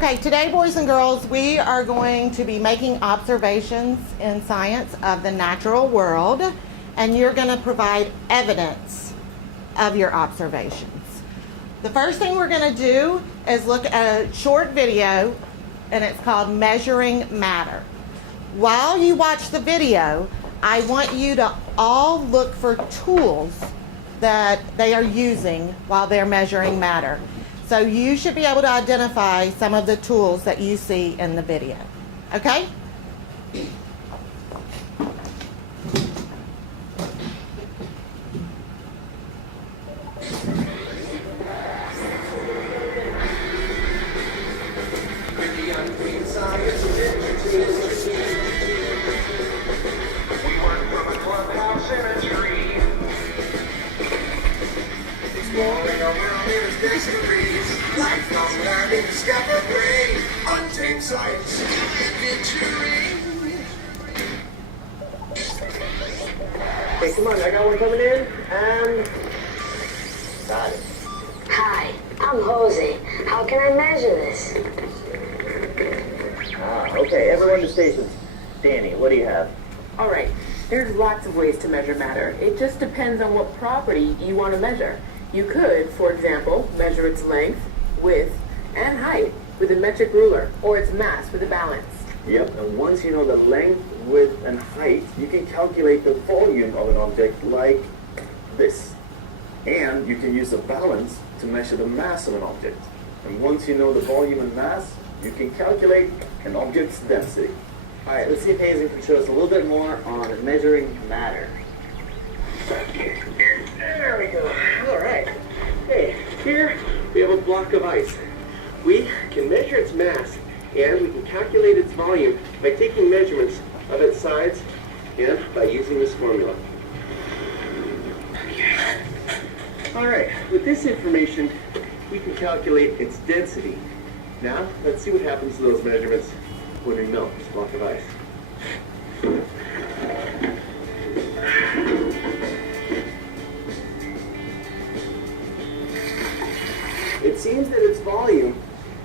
Okay, today, boys and girls, we are going to be making observations in science of the natural world, and you're going to provide evidence of your observations. The first thing we're going to do is look at a short video, and it's called Measuring Matter. While you watch the video, I want you to all look for tools that they are using while they're measuring matter. So you should be able to identify some of the tools that you see in the video. Okay? Exploring our world in its mysteries, lifelong learning, discovery, untamed science, adventuring. Hey, come on, I got one coming in, and got it. Hi, I'm Jose. How can I measure this? Okay, everyone to stations. Danny, what do you have? All right, there's lots of ways to measure matter. It just depends on what property you want to measure. You could, for example, measure its length, width, and height with a metric ruler, or its mass with a balance. Yep, and once you know the length, width, and height, you can calculate the volume of an object like this. And you can use a balance to measure the mass of an object. And once you know the volume and mass, you can calculate an object's density. All right, let's see if Hazen can show us a little bit more on measuring matter. There we go. All right. Hey, here we have a block of ice. We can measure its mass, and we can calculate its volume by taking measurements of its sides and by using this formula. All right, with this information, we can calculate its density. Now, let's see what happens to those measurements when we melt this block of ice. It seems that its volume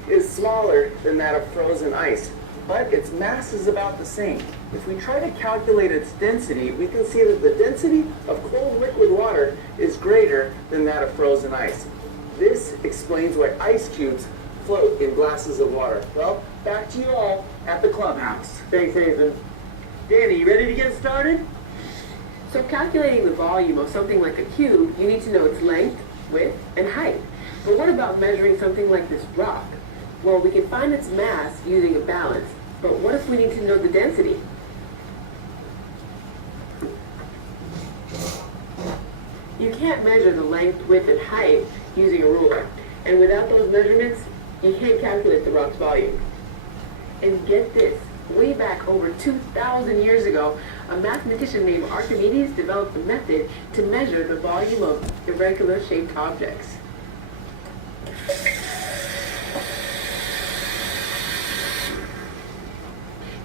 is smaller than that of frozen ice, but its mass is about the same. If we try to calculate its density, we can see that the density of cold liquid water is greater than that of frozen ice. This explains why ice cubes float in glasses of water. Well, back to you all at the clubhouse. Thanks, Hazen. Danny, you ready to get started? So calculating the volume of something like a cube, you need to know its length, width, and height. But what about measuring something like this rock? Well, we can find its mass using a balance, but what if we need to know the density? You can't measure the length, width, and height using a ruler, and without those measurements, you can't calculate the rock's volume. And get this, way back over 2,000 years ago, a mathematician named Archimedes developed a method to measure the volume of irregular shaped objects.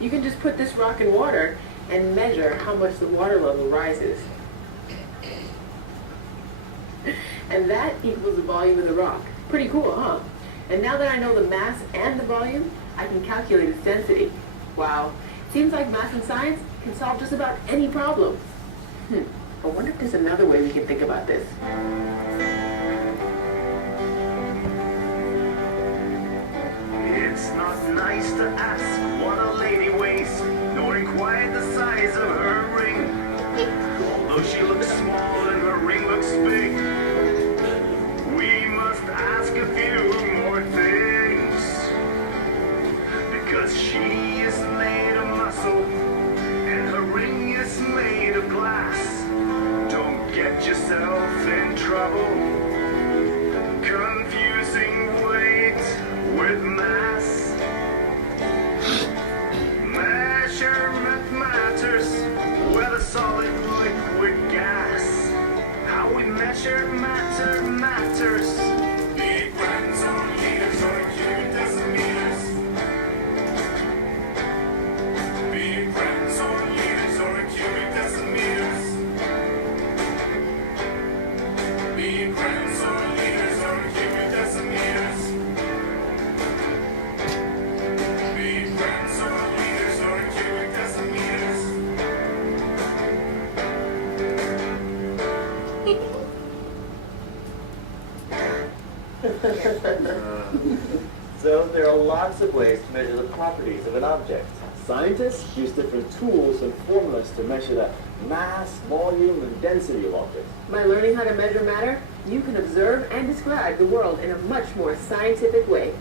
You can just put this rock in water and measure how much the water level rises. And that equals the volume of the rock. Pretty cool, huh? And now that I know the mass and the volume, I can calculate its density. Wow, seems like math and science can solve just about any problem. I wonder if there's another way we can think about this. It's not nice to ask what a lady weighs, nor inquire the size of her ring. Although she looks small and her ring looks big, we must ask a few more things. Because she is made of muscle, and her ring is made of glass. Don't get yourself in trouble, confusing weight with mass. Measurement matters, whether solid, liquid, gas. How we measure matter matters. Big grams or liters or cubic decimeters. Big grams or liters or cubic decimeters. Big grams or liters or cubic decimeters. So there are lots of ways to measure the properties of an object. Scientists use different tools and formulas to measure the mass, volume, and density of objects. By learning how to measure matter, you can observe and describe the world in a much more scientific way.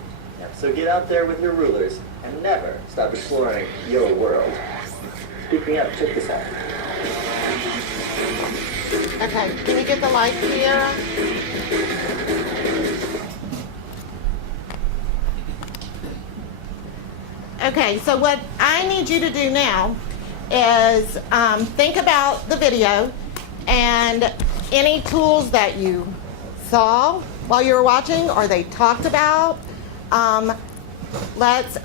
So get out there with your rulers and never stop exploring your world. Speaking up, check this out. Okay, can you get the light, Sierra? Okay, so what I need you to do now is think about the video and any tools that you saw while you were watching or they talked about. Let's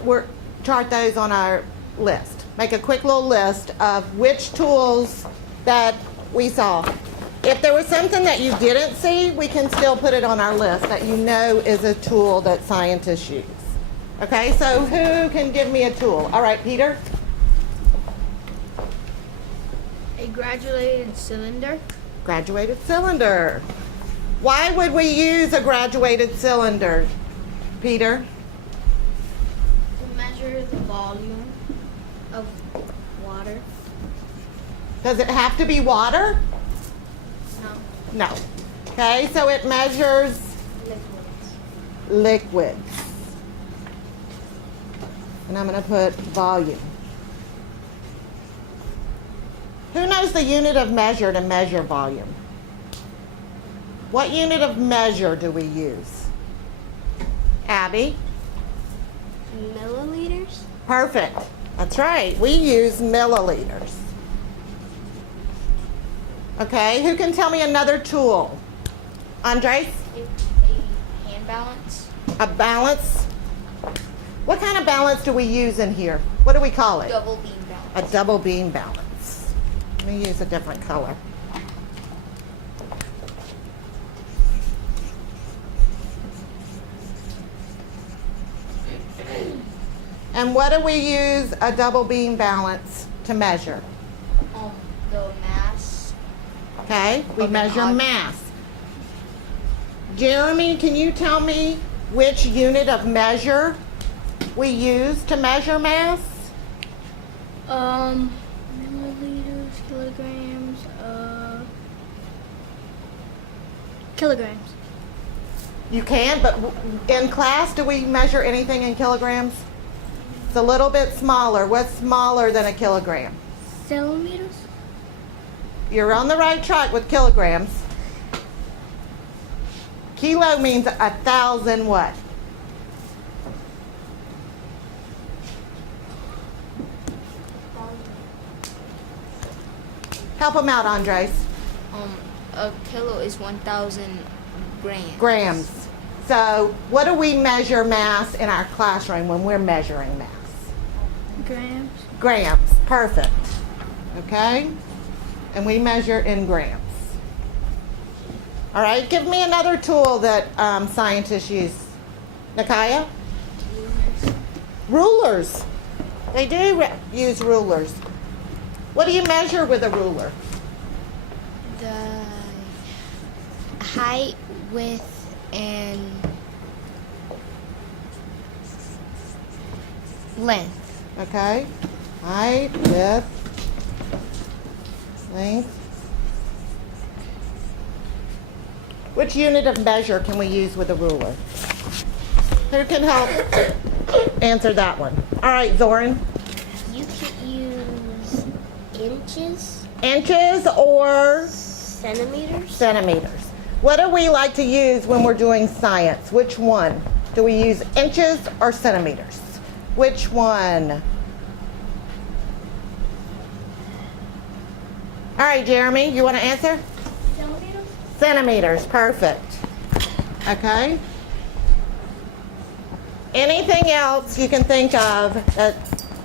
chart those on our list. Make a quick little list of which tools that we saw. If there was something that you didn't see, we can still put it on our list that you know is a tool that scientists use. Okay, so who can give me a tool? All right, Peter. A graduated cylinder. Graduated cylinder. Why would we use a graduated cylinder, Peter? To measure the volume of water. Does it have to be water? No. No. Okay, so it measures Liquids. liquids. And I'm going to put volume. Who knows the unit of measure to measure volume? What unit of measure do we use? Abby? Milliliters. Perfect. That's right. We use milliliters. Okay, who can tell me another tool? Andres? A hand balance. A balance? What kind of balance do we use in here? What do we call it? Double beam balance. A double beam balance. Let me use a different color. And what do we use a double beam balance to measure? The mass. Okay, we Of an measure object. mass. Jeremy, can you tell me which unit of measure we use to measure mass? Milliliters, kilograms, kilograms. You can, but in class, do we measure anything in kilograms? It's a little bit smaller. What's smaller than a kilogram? Centimeters. You're on the right track with kilograms. Kilo means 1,000 what? Help them out, Andres. A kilo is 1,000 grams. Grams. So what do we measure mass in our classroom when we're measuring mass? Grams. Grams. Perfect. Okay? And we measure in grams. All right, give me another tool that scientists use. Nakaya? Rulers. They do use rulers. What do you measure with a ruler? The height, width, and length. Okay? Height, width, length. Which unit of measure can we use with a ruler? Who can help answer that one? All right, Zoran. You could use inches, Inches or centimeters. centimeters? What do we like to use when we're doing science? Which one? Do we use inches or centimeters? Which one? All right, Jeremy, you want to answer? Centimeters. Centimeters, perfect. Okay. Anything else you can think of that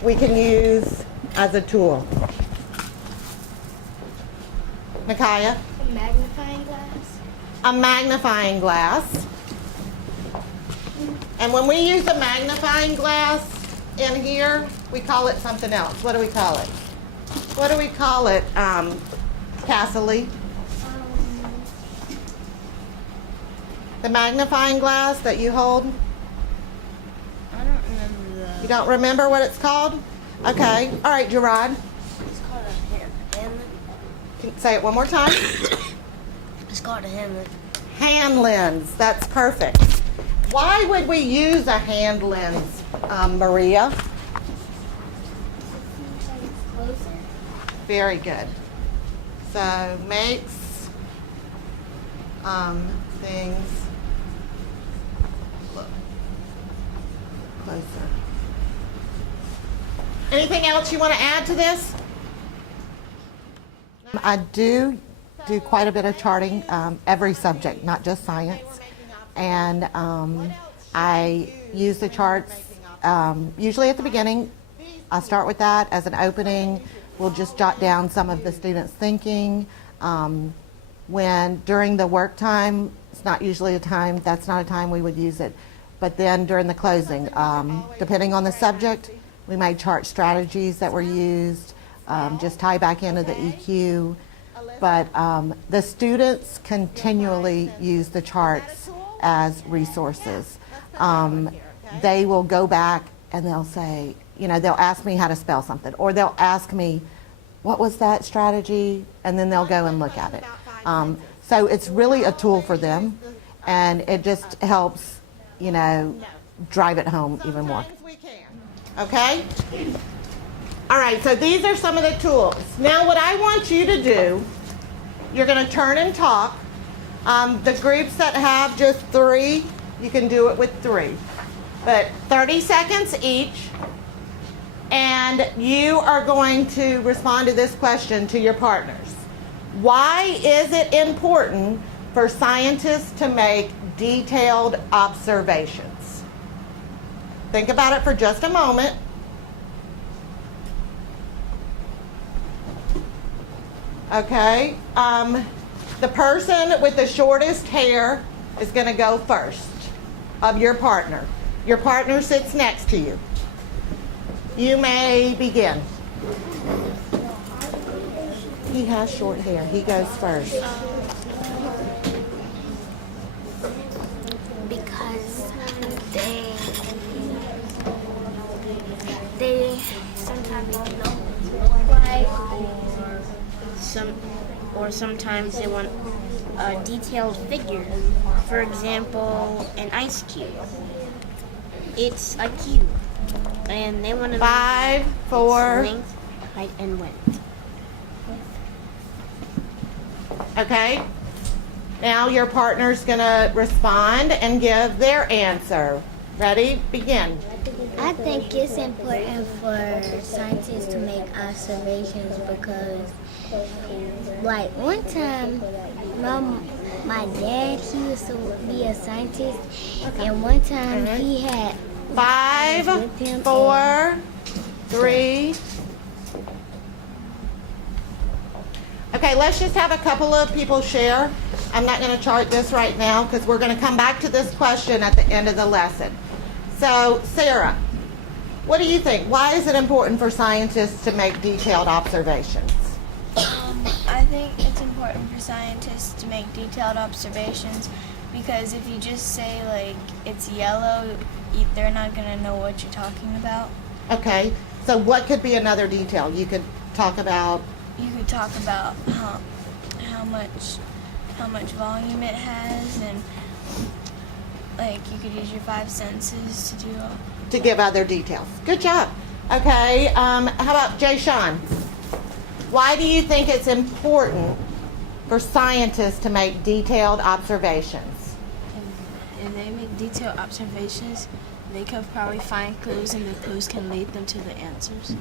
we can use as a tool? Nakaya? A magnifying glass. A magnifying glass. And when we use a magnifying glass in here, we call it something else. What do we call it? What do we call it, Cassie? The magnifying glass that you hold? I don't remember the. You don't remember what it's called? Okay. All right, Gerard. It's called a hand. Say it one more time. It's called a hand lens. Hand lens. That's perfect. Why would we use a hand lens, Maria? Closer. Very good. So makes things look closer. Anything else you want to add to this? I do quite a bit of charting, every subject, not just science. And I use the charts usually at the beginning. I start with that as an opening. We'll just jot down some of the students' thinking. When during the work time, it's not usually a time, that's not a time we would use it. But then during the closing, depending on the subject, we may chart strategies that were used, just tie back into the EQ. But the students continually use the charts as resources. They will go back and they'll say, you know, they'll ask me how to spell something, or they'll ask me, what was that strategy? And then they'll go and look at it. So it's really a tool for them, and it just helps, you know, drive it home even more. Okay? All right, so these are some of the tools. Now what I want you to do, you're going to turn and talk. The groups that have just 3, you can do it with 3. But 30 seconds each. And you are going to respond to this question to your partners. Why is it important for scientists to make detailed observations? Think about it for just a moment. Okay, the person with the shortest hair is going to go first of your partner. Your partner sits next to you. You may begin. He has short hair. He goes first. Because they sometimes don't know what to look like, or sometimes they want a detailed figure. For example, an ice cube. It's a cube, and they want to 5, 4. length, height, and width. Okay. Now your partner's going to respond and give their answer. Ready? Begin. I think it's important for scientists to make observations because, like, one time, my dad, he used to be a scientist, and one time he had 5, 4, 3. Okay, let's just have a couple of people share. I'm not going to chart this right now because we're going to come back to this question at the end of the lesson. So, Sarah, what do you think? Why is it important for scientists to make detailed observations? I think it's important for scientists to make detailed observations because if you just say, like, it's yellow, they're not going to know what you're talking about. Okay, so what could be another detail? You could talk about... You could talk about how much volume it has, and, like, you could use your 5 senses to do to give other details. Good job. Okay, how about Jay Sean? Why do you think it's important for scientists to make detailed observations? If they make detailed observations, they could probably find clues, and the clues can lead them to the answers.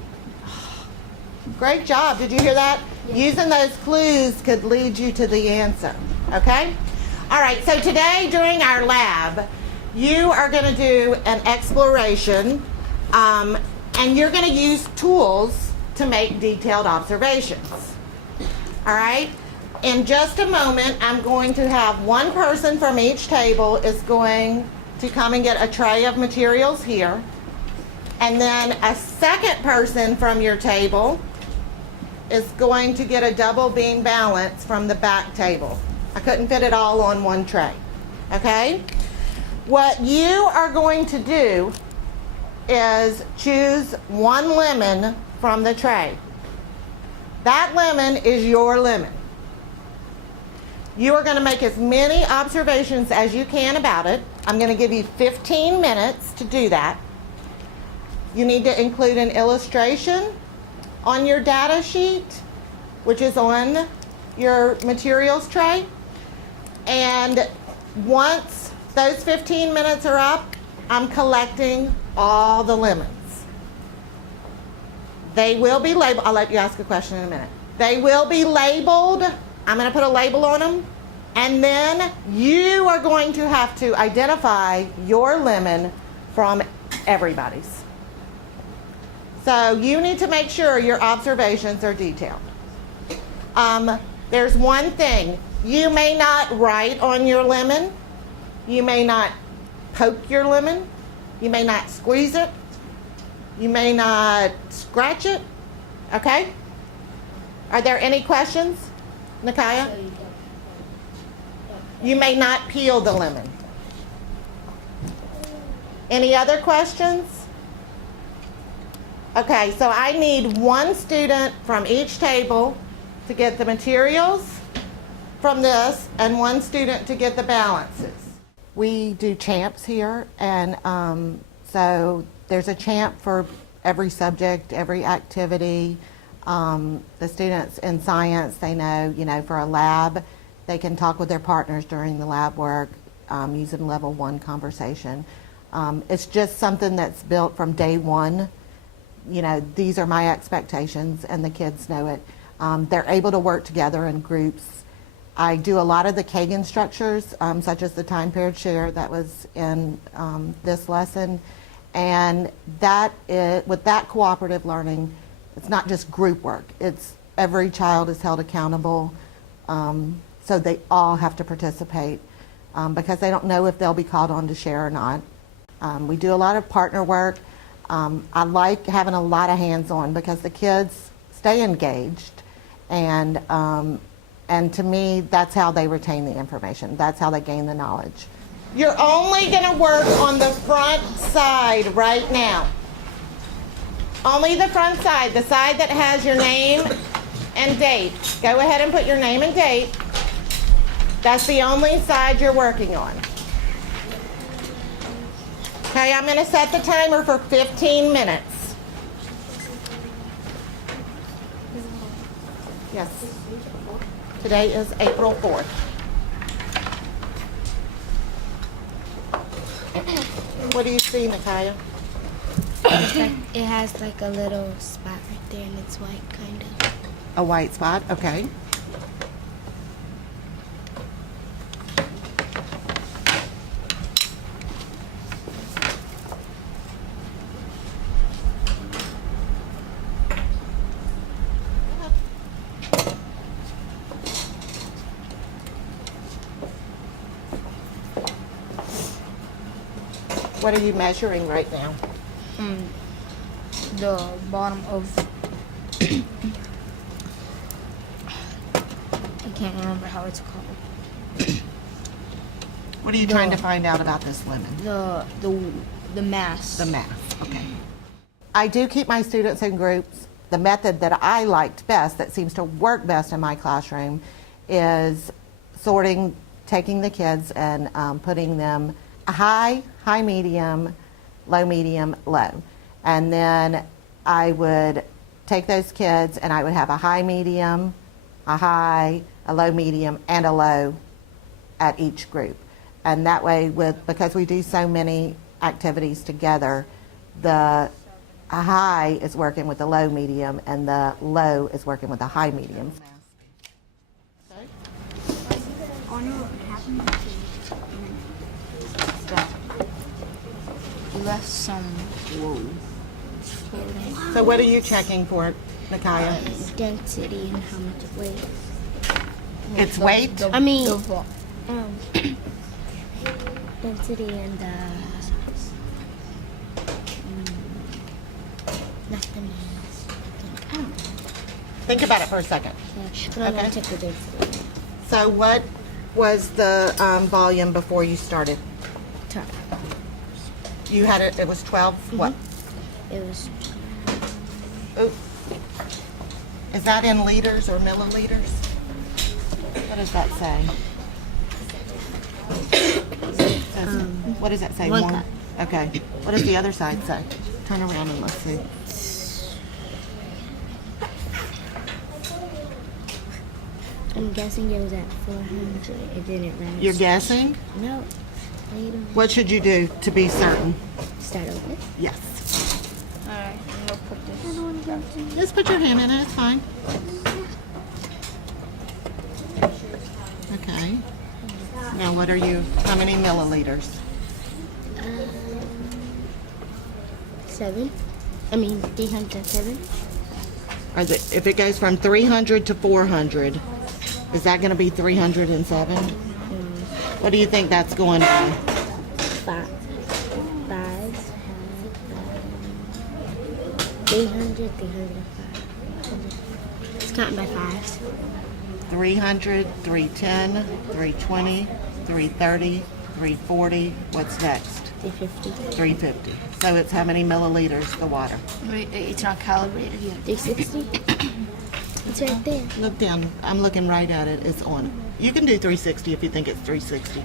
Great job. Did you hear that? Using those clues could lead you to the answer. Okay? All right, so today during our lab, you are going to do an exploration, and you're going to use tools to make detailed observations. All right? In just a moment, I'm going to have one person from each table is going to come and get a tray of materials here. And then a second person from your table is going to get a double beam balance from the back table. I couldn't fit it all on one tray. Okay? What you are going to do is choose one lemon from the tray. That lemon is your lemon. You are going to make as many observations as you can about it. I'm going to give you 15 minutes to do that. You need to include an illustration on your data sheet, which is on your materials tray. And once those 15 minutes are up, I'm collecting all the lemons. They will be labeled. I'll let you ask a question in a minute. They will be labeled. I'm going to put a label on them. And then you are going to have to identify your lemon from everybody's. So you need to make sure your observations are detailed. There's one thing. You may not write on your lemon. You may not poke your lemon. You may not squeeze it. You may not scratch it. Okay? Are there any questions, Nakaya? You may not peel the lemon. Any other questions? Okay, so I need one student from each table to get the materials from this and one student to get the balances. We do champs here, and so there's a champ for every subject, every activity. The students in science, they know, for a lab, they can talk with their partners during the lab work using level 1 conversation. It's just something that's built from day one. These are my expectations, and the kids know it. They're able to work together in groups. I do a lot of the Kagan structures, such as the time period share that was in this lesson. And with that cooperative learning, it's not just group work. It's every child is held accountable. So they all have to participate because they don't know if they'll be called on to share or not. We do a lot of partner work. I like having a lot of hands-on because the kids stay engaged, and to me, that's how they retain the information. That's how they gain the knowledge. You're only going to work on the front side right now. Only the front side, the side that has your name and date. Go ahead and put your name and date. That's the only side you're working on. Okay, I'm going to set the timer for 15 minutes. Yes. Today is April 4th. What do you see, Nakaya? It has like a little spot right there, and it's white, kind of. A white spot, okay. What are you measuring right now? The bottom of. I can't remember how it's called. What are you trying to find out about this lemon? The mass. The mass, okay. I do keep my students in groups. The method that I liked best, that seems to work best in my classroom, is sorting, taking the kids and putting them high, medium, low. And then I would take those kids and I would have a high, medium, a high, a low, medium, and a low at each group. And that way, because we do so many activities together, the high is working with the low, medium, and the low is working with the high, medium. Left some. Whoa. So what are you checking for, Nakaya? Density and how much it weighs. It's weight? I mean, density and nothing else. Think about it for a second. But I'm gonna check the density. So what was the volume before you started? 12. You had it was 12? What? It was Oh. Is that in liters or milliliters? What does that say? What does that say? 1 cup. Okay. What does the other side say? Turn around and let's see. I'm guessing it was at 400. It didn't rise. You're guessing? No. Later. What should you do to be certain? Start over. Yes. Alright, I'm gonna put this. Just put your hand in it, it's fine. Okay. Now what are you, how many milliliters? 307. If it goes from 300 to 400, is that going to be 307? What do you think that's going by? 5. 300, 305. It's counting by 5s. 300, 310, 320, 330, 340. What's next? 350. 350. So it's how many milliliters, the water? Wait, it's not calibrated yet. 360. It's right there. Look down. I'm looking right at it. It's on. You can do 360 if you think it's 360.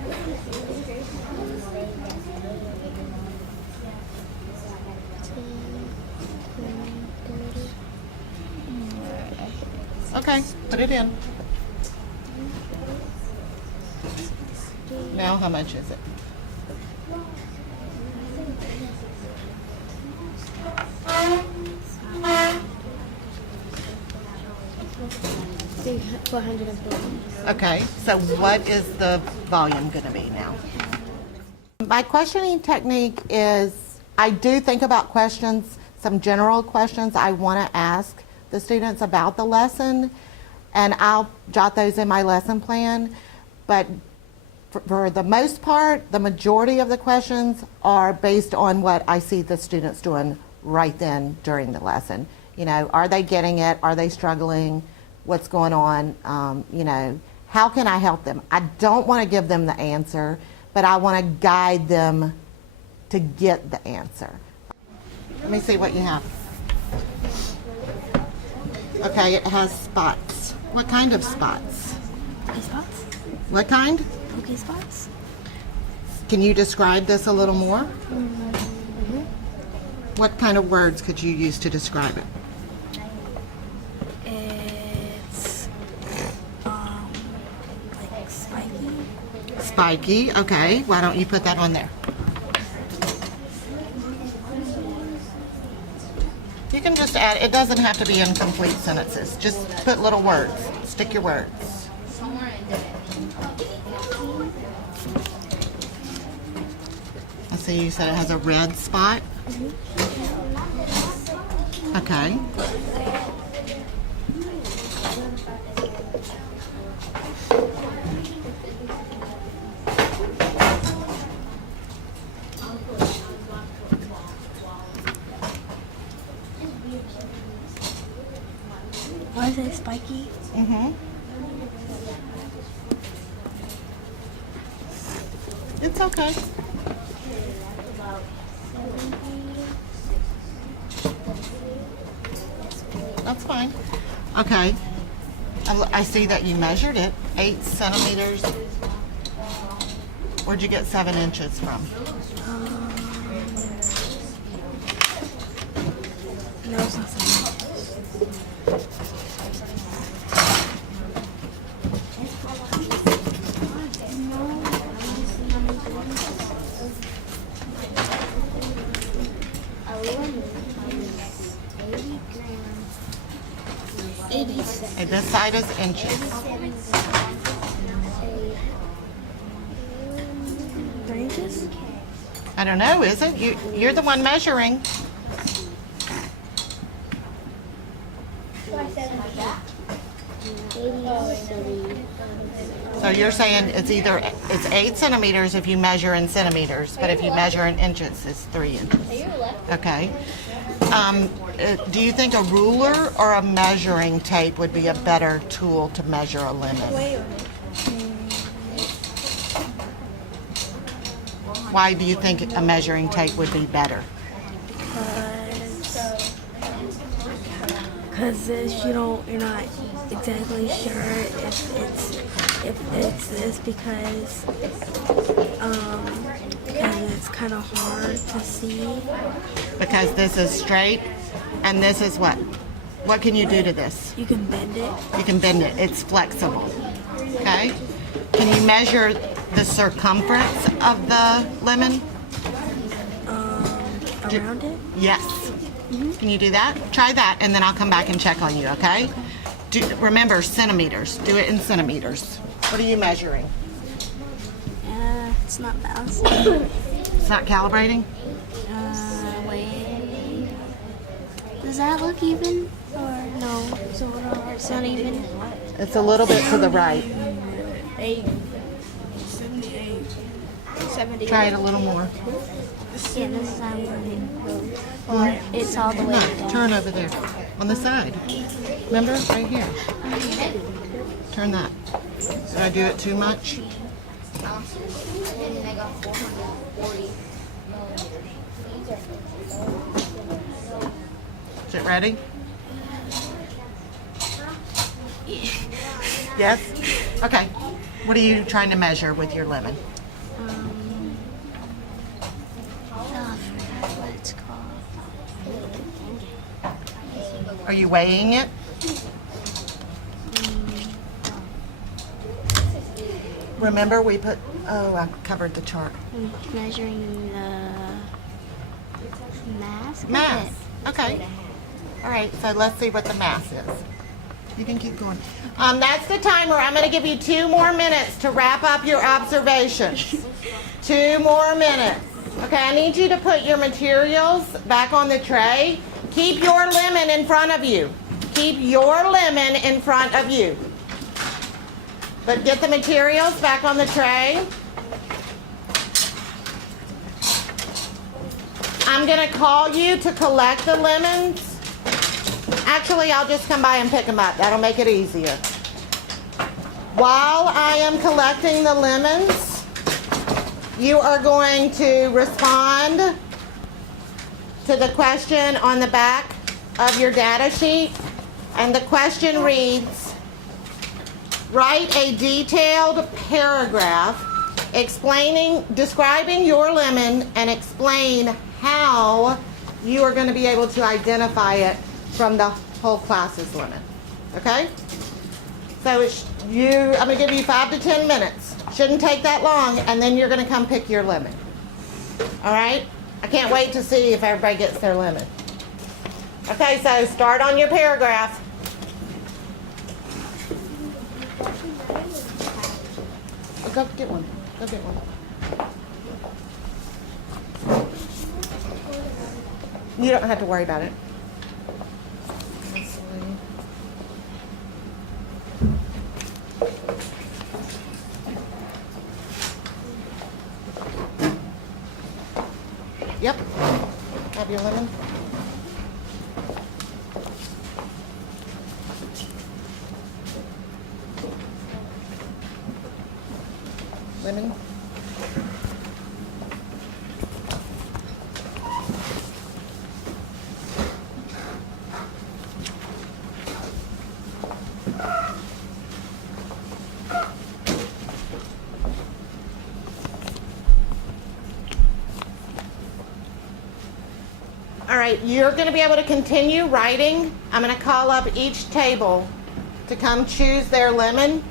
Okay, put it in. Now how much is it? Okay, so what is the volume going to be now? My questioning technique is I do think about questions, some general questions I want to ask the students about the lesson, and I'll jot those in my lesson plan. But for the most part, the majority of the questions are based on what I see the students doing right then during the lesson. You know, are they getting it? Are they struggling? What's going on? You know, how can I help them? I don't want to give them the answer, but I want to guide them to get the answer. Let me see what you have. Okay, it has spots. What kind of spots? Okay, spots? What kind? Okay, spots? Can you describe this a little more? What kind of words could you use to describe it? It's like spiky. Spiky, okay. Why don't you put that on there? You can just add, it doesn't have to be in complete sentences. Just put little words. Stick your words. I see you said it has a red spot. Okay. Why is it spiky? Mm-hmm. It's okay. That's fine. Okay. I see that you measured it. 8 centimeters. Where'd you get 7 inches from? No, it's not spiky. Okay, this side is inches. 3 inches? I don't know, is it? You're the one measuring. So you're saying it's 8 centimeters if you measure in centimeters, but if you measure in inches, it's 3 inches. Okay. Do you think a ruler or a measuring tape would be a better tool to measure a lemon? Why do you think a measuring tape would be better? Because if you're not exactly sure if it's this because it's kind of hard to see. Because this is straight and this is what? What can you do to this? You can bend it. You can bend it. It's flexible. Okay? Can you measure the circumference of the lemon? Around it? Yes. Can you do that? Try that, and then I'll come back and check on you, okay? Remember, centimeters. Do it in centimeters. What are you measuring? It's not balanced. It's not calibrating? Wait. Does that look even? Or no? It's not even. It's a little bit to the right. 78. Try it a little more. Yeah, this is how I'm running. Or it's all the way down. Turn over there. On the side. Remember? Right here. Turn that. Did I do it too much? Is it ready? Yes? Okay. What are you trying to measure with your lemon? I forgot what it's called. Are you weighing it? Remember we put, oh, I covered the chart. Measuring the mass. Mass. Okay. All right, so let's see what the mass is. You can keep going. That's the timer. I'm going to give you 2 more minutes to wrap up your observations. 2 more minutes. Okay, I need you to put your materials back on the tray. Keep your lemon in front of you. Keep your lemon in front of you. But get the materials back on the tray. I'm going to call you to collect the lemons. Actually, I'll just come by and pick them up. That'll make it easier. While I am collecting the lemons, you are going to respond to the question on the back of your data sheet. And the question reads, write a detailed paragraph describing your lemon and explain how you are going to be able to identify it from the whole class's lemon. Okay? So I'm going to give you 5 to 10 minutes. Shouldn't take that long, and then you're going to come pick your lemon. All right? I can't wait to see if everybody gets their lemon. Okay, so start on your paragraph. Go get one. Go get one. You don't have to worry about it. Yep. Have your lemon. Lemon. All right, you're going to be able to continue writing. I'm going to call up each table to come choose their lemon.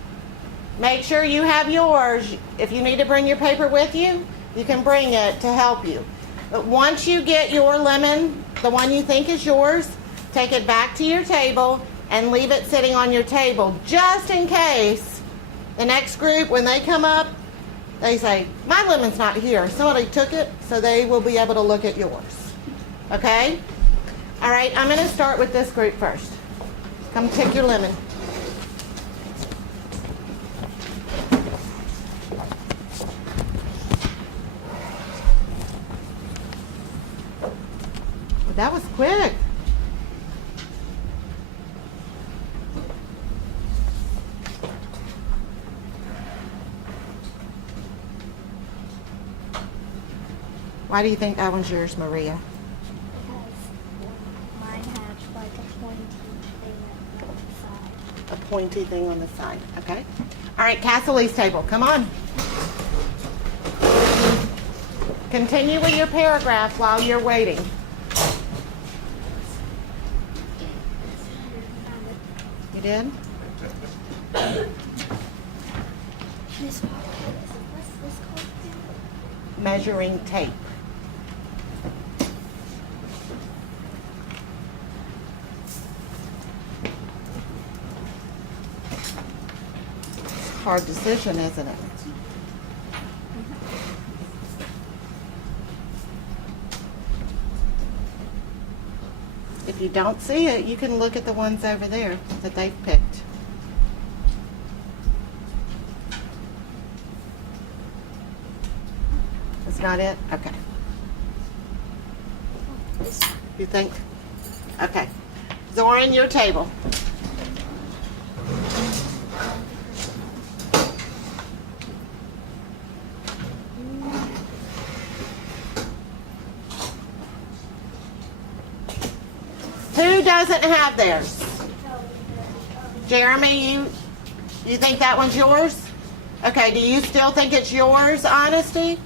Make sure you have yours. If you need to bring your paper with you, you can bring it to help you. But once you get your lemon, the one you think is yours, take it back to your table and leave it sitting on your table just in case the next group, when they come up, they say, my lemon's not here. Somebody took it, so they will be able to look at yours. Okay? All right, I'm going to start with this group first. Come pick your lemon. Well, that was quick. Why do you think that one's yours, Maria? Because mine has like a pointy thing on the side. A pointy thing on the side. Okay. All right, Cassie's table. Come on. Continue with your paragraph while you're waiting. You did? What's this called? Measuring tape. Hard decision, isn't it? If you don't see it, you can look at the ones over there that they've picked. That's not it? Okay. You think? Okay. Zoran, your table. Who doesn't have theirs? Jeremy, you think that one's yours? Okay, do you still think it's yours, Honesty?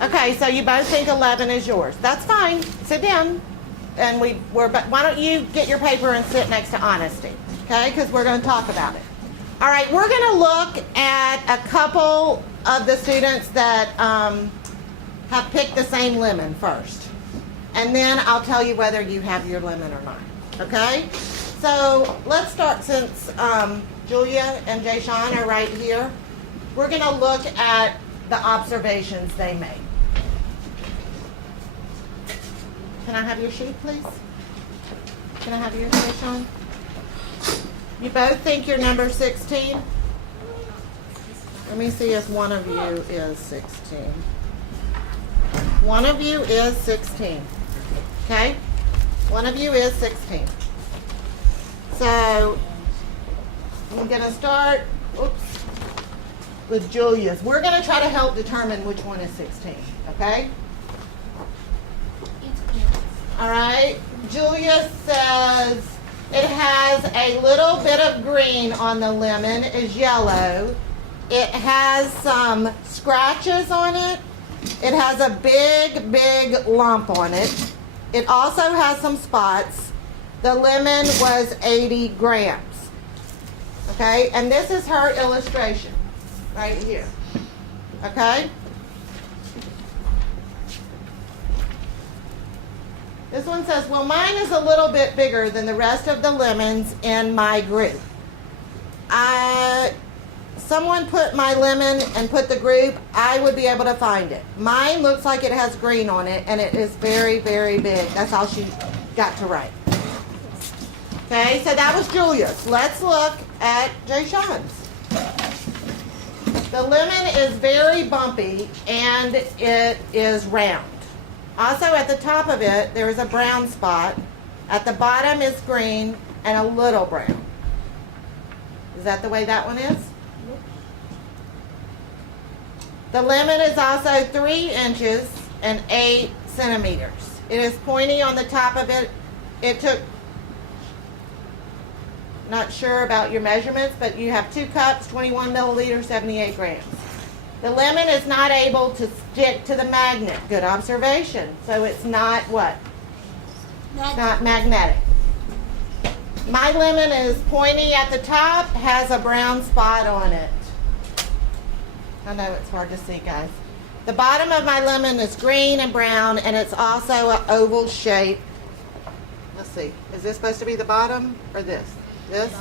Okay, so you both think 11 is yours. That's fine. Sit down. And why don't you get your paper and sit next to Honesty? Okay, because we're going to talk about it. All right, we're going to look at a couple of the students that have picked the same lemon first. And then I'll tell you whether you have your lemon or not. Okay? So let's start since Julia and Jay Sean are right here. We're going to look at the observations they made. Can I have your sheet, please? Can I have yours, Jay Sean? You both think you're number 16? Let me see if one of you is 16. One of you is 16. Okay? One of you is 16. So, I'm going to start, with Julia's. We're going to try to help determine which one is 16. Okay? All right. Julia says it has a little bit of green on the lemon, is yellow. It has some scratches on it. It has a big, big lump on it. It also has some spots. The lemon was 80 grams. Okay, and this is her illustration right here. Okay? This one says, well, mine is a little bit bigger than the rest of the lemons in my group. Someone put my lemon and put the group, I would be able to find it. Mine looks like it has green on it, and it is very, very big. That's all she got to write. Okay, so that was Julia's. Let's look at Jay Sean's. The lemon is very bumpy, and it is round. Also, at the top of it, there is a brown spot. At the bottom is green and a little brown. Is that the way that one is? The lemon is also 3 inches and 8 centimeters. It is pointy on the top of it. It took, not sure about your measurements, but you have 2 cups, 21 milliliters, 78 grams. The lemon is not able to stick to the magnet. Good observation. So it's not what? It's not magnetic. My lemon is pointy at the top, has a brown spot on it. I know it's hard to see, guys. The bottom of my lemon is green and brown, and it's also an oval shape. Let's see. Is this supposed to be the bottom or this? This?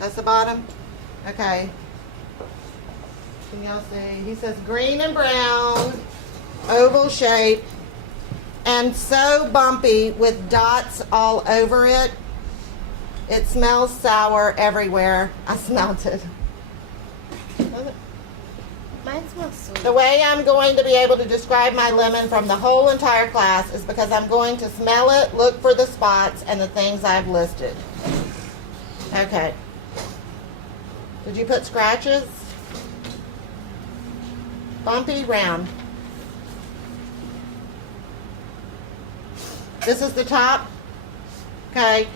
That's the bottom? Okay. Can y'all see? He says green and brown, oval shape, and so bumpy with dots all over it. It smells sour everywhere. I smelled it. Mine smells sweet. The way I'm going to be able to describe my lemon from the whole entire class is because I'm going to smell it, look for the spots, and the things I've listed. Okay. Did you put scratches? Bumpy, round. This is the top. Okay.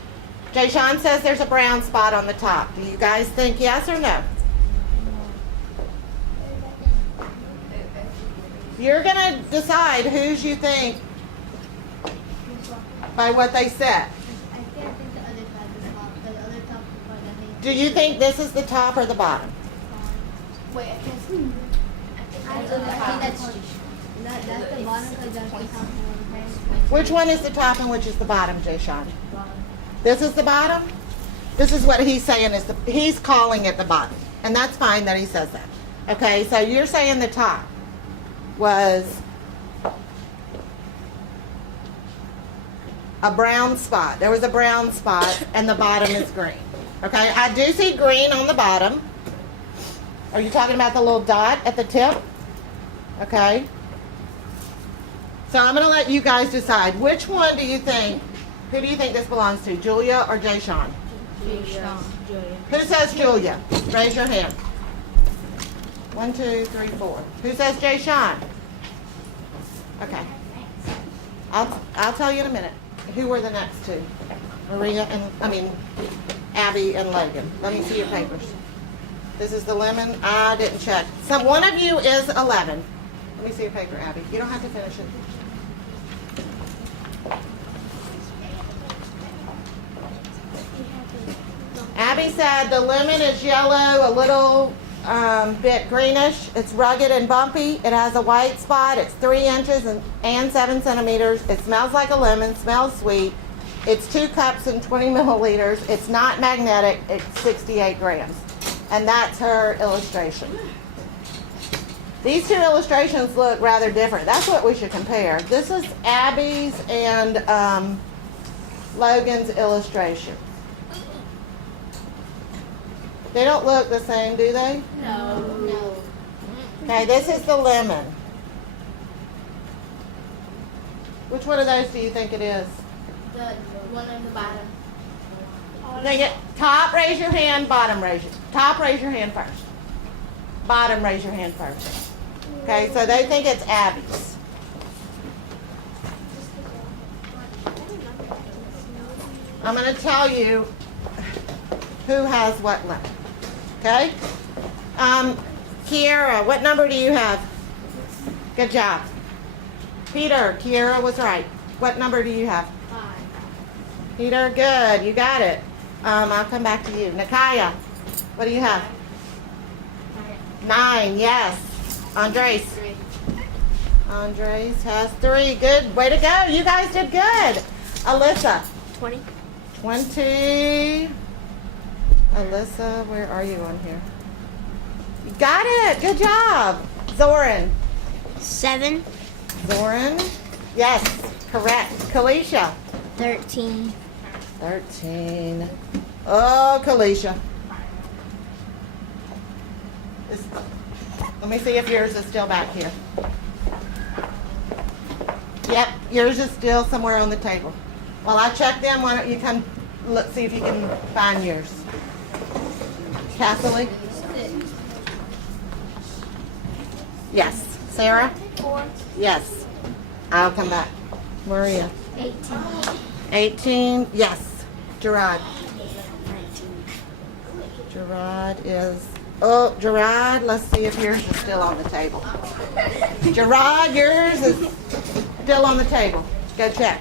Jay Sean says there's a brown spot on the top. Do you guys think yes or no? You're going to decide whose you think by what they said. Do you think this is the top or the bottom? Wait, I can't see. I think that's the bottom because that's the top. Which one is the top and which is the bottom, Jay Sean? This is the bottom? This is what he's saying is he's calling it the bottom. And that's fine that he says that. Okay, so you're saying the top was a brown spot. There was a brown spot and the bottom is green. Okay, I do see green on the bottom. Are you talking about the little dot at the tip? Okay. So I'm going to let you guys decide. Which one do you think, who do you think this belongs to, Julia or Jay Sean? Julia. Who says Julia? Raise your hand. 1, 2, 3, 4. Who says Jay Sean? Okay. I'll tell you in a minute. Who were the next two? Abby and Logan. Let me see your papers. This is the lemon. I didn't check. One of you is 11. Let me see your paper, Abby. You don't have to finish it. Abby said the lemon is yellow, a little bit greenish. It's rugged and bumpy. It has a white spot. It's 3 inches and 7 centimeters. It smells like a lemon, smells sweet. It's 2 cups and 20 milliliters. It's not magnetic. It's 68 grams. And that's her illustration. These two illustrations look rather different. That's what we should compare. This is Abby's and Logan's illustration. They don't look the same, do they? No. Okay, this is the lemon. Which one of those do you think it is? The one on the bottom. Top, raise your hand. Bottom, top, raise your hand first. Bottom, raise your hand first. Okay, so they think it's Abby's. I'm going to tell you who has what lemon. Okay? Kiara, what number do you have? Good job. Peter, Kiara was right. What number do you have? 5. Peter, good. You got it. I'll come back to you. Nakaya, what do you have? 9, yes. Andres. 3. Andres has 3. Good. Way to go. You guys did good. Alyssa. 20. 20. Alyssa, where are you on here? You got it. Good job. Zoran. 7. Zoran. Yes, correct. Kalisha. 13. 13. Oh, Kalisha. Let me see if yours is still back here. Yep, yours is still somewhere on the table. While I check them, why don't you come look, see if you can find yours. Kathleen? Yes. Sarah? 4. Yes. I'll come back. Maria? 18. 18, yes. Gerard? 19. Gerard is, Gerard, let's see if yours is still on the table. Gerard, yours is still on the table. Go check.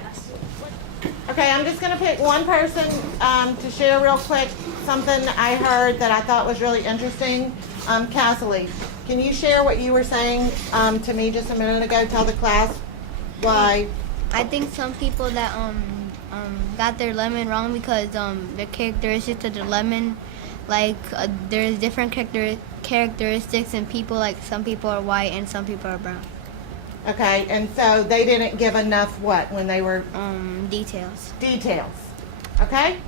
Okay, I'm just going to pick one person to share real quick something I heard that I thought was really interesting. Cassidy, can you share what you were saying to me just a minute ago? Tell the class why. I think some people that got their lemon wrong because the characteristics of the lemon, like there's different characteristics in people. Like some people are white and some people are brown. Okay, and so they didn't give enough what when they were Details. details. Okay,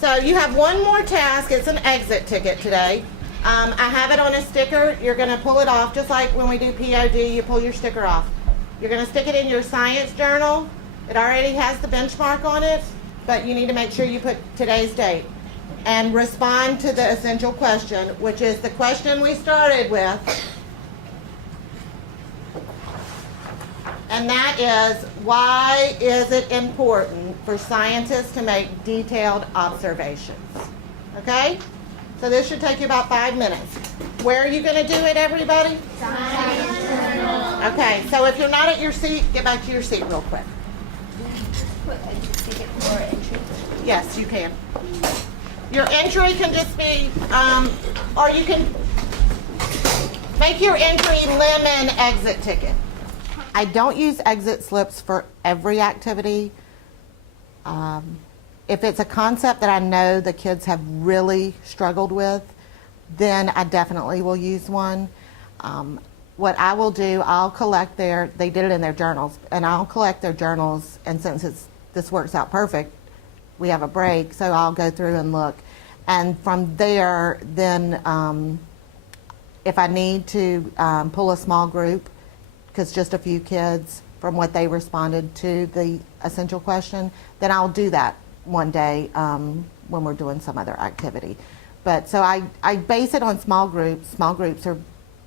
so you have one more task. It's an exit ticket today. I have it on a sticker. You're going to pull it off just like when we do POD. You pull your sticker off. You're going to stick it in your science journal. It already has the benchmark on it, but you need to make sure you put today's date and respond to the essential question, which is the question we started with. and that is, why is it important for scientists to make detailed observations? Okay? So this should take you about 5 minutes. Where are you going to do it, everybody? Science Journal. Okay, so if you're not at your seat, get back to your seat real quick. Yes, you can. Your entry can just be, or you can make your entry lemon exit ticket. I don't use exit slips for every activity. If it's a concept that I know the kids have really struggled with, then I definitely will use one. What I will do, I'll collect they did it in their journals, and I'll collect their journals, and since this works out perfect, we have a break, so I'll go through and look. And from there, then if I need to pull a small group, because just a few kids from what they responded to the essential question, then I'll do that one day when we're doing some other activity. But so I base it on small groups. Small groups are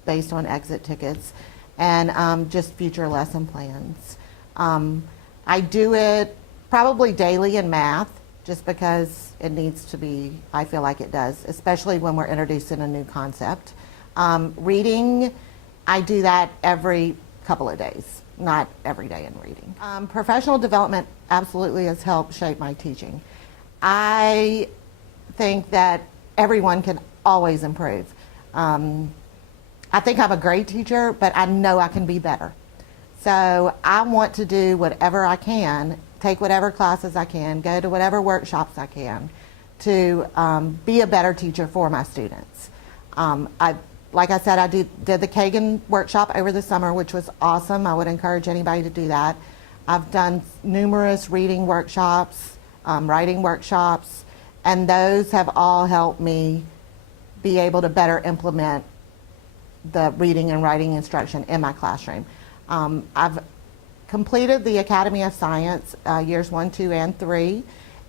based on exit tickets and just future lesson plans. I do it probably daily in math, just because it needs to be, I feel like it does, especially when we're introducing a new concept. Reading, I do that every couple of days, not every day in reading. Professional development absolutely has helped shape my teaching. I think that everyone can always improve. I think I'm a great teacher, but I know I can be better. So I want to do whatever I can, take whatever classes I can, go to whatever workshops I can to be a better teacher for my students. Like I said, I did the Kagan workshop over the summer, which was awesome. I would encourage anybody to do that. I've done numerous reading workshops, writing workshops, and those have all helped me be able to better implement the reading and writing instruction in my classroom. I've completed the Academy of Science years 1, 2, and 3,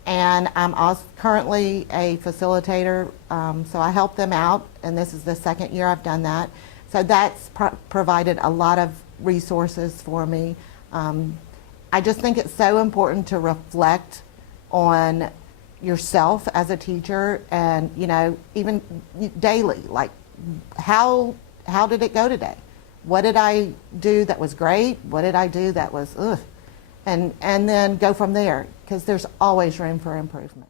and I'm also currently a facilitator, so I help them out, and this is the second year I've done that. So that's provided a lot of resources for me. I just think it's so important to reflect on yourself as a teacher, and even daily, like how did it go today? What did I do that was great? What did I do that was ugh? And then go from there, because there's always room for improvement.